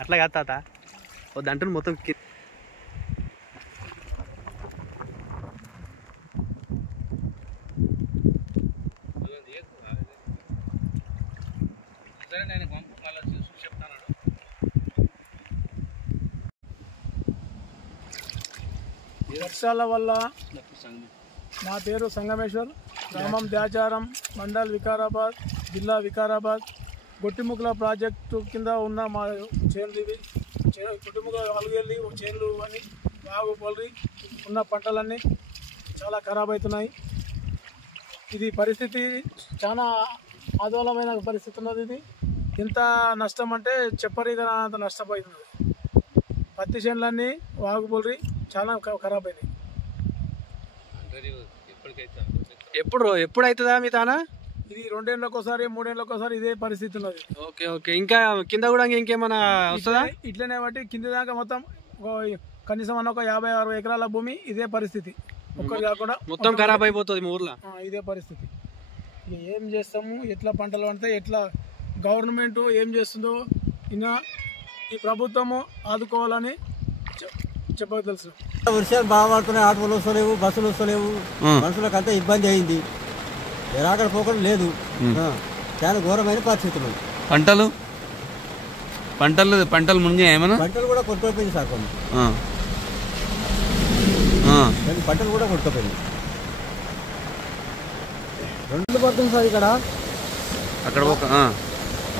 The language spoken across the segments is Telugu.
అట్లా కాదు తాత ఓ దంటను మొత్తం వర్షాల వల్ల నా పేరు సంగమేశ్వర్, గ్రామం దాచారం, మండల్ వికారాబాద్, జిల్లా వికారాబాద్. గొట్టిముక్కల ప్రాజెక్టు కింద ఉన్న మా చేనులు ఇవి. గొట్టిముక్కల అలుగెళ్ళి చేనులు అని బాగు పొలరి ఉన్న పంటలన్నీ చాలా ఖరాబ్ అవుతున్నాయి. ఇది పరిస్థితి చాలా ఆందోళనమైన పరిస్థితి ఉన్నది. ఇది ఎంత నష్టం అంటే చెప్పరిగనంత నష్టపోతున్నది. పత్తి చేనులన్నీ వాగు పొలరి చాలా ఖరాబ్ అయినాయి. ఎప్పుడు అవుతుందా మీ తానా? ఇది 2 ఏళ్ళకి ఒకసారి 3 ఏళ్ళకి ఒకసారి ఇదే పరిస్థితి ఉన్నది. Okay okay. ఇంకా కింద కూడా ఇంకేమైనా వస్తుందా? ఇట్లనే బట్టి కింద దాకా మొత్తం కనీసం అన్న ఒక 50-60 ఎకరాల భూమి ఇదే పరిస్థితి. ఒక్కటి కాకుండా మొత్తం ఖరాబ్ అయిపోతుంది మీ ఊర్లో. ఇదే పరిస్థితి. ఏం చేస్తాము, ఎట్లా పంటలు పండుతాయి, ఎట్లా గవర్నమెంట్ ఏం చేస్తుందో ఇంకా ఈ ప్రభుత్వము ఆదుకోవాలని చెప్పదలుసు. వర్షాలు బాగా పడుతున్నాయి, ఆటోలు వస్తలేవు, బస్సులు వస్తలేవు, మనుషులకు అంతా ఇబ్బంది అయింది. ఎరాకడ పోకడం లేదు, చాలా ఘోరమైన పరిస్థితులు. పంటలు ముందు ఏమన్నా పంటలు కూడా కొట్టుకోపోయింది సార్. పంటలు కూడా కొట్టుకోపోయింది. 2 పడుతుంది సార్ ఇక్కడ. అక్కడ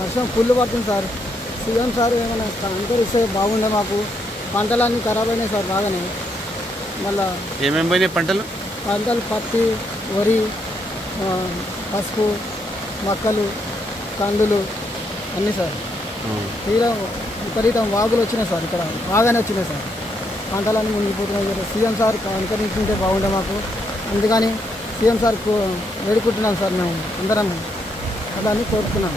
వర్షం ఫుల్ పడుతుంది సార్. సీఎం సార్ ఏమైనా అంతరిస్తే బాగుండే. మాకు పంటలన్నీ ఖరాబ్ అయినాయి సార్ బాగానే. మళ్ళీ ఏమేమి పోయినాయి పంటలు? పత్తి, వరి, పసుపు, మొక్కలు, కందులు అన్నీ సార్. తీరా విపరీతం వాగులు వచ్చినాయి సార్. ఇక్కడ బాగానే వచ్చినాయి సార్. పంటలన్నీ మునిగిపోతున్నాయి. సీఎం సార్ అనుకరించుంటే బాగుండే మాకు. అందుకని సీఎం సార్ వేడుకుంటున్నాం సార్. మేము అందరం అలా అని కోరుతున్నాం.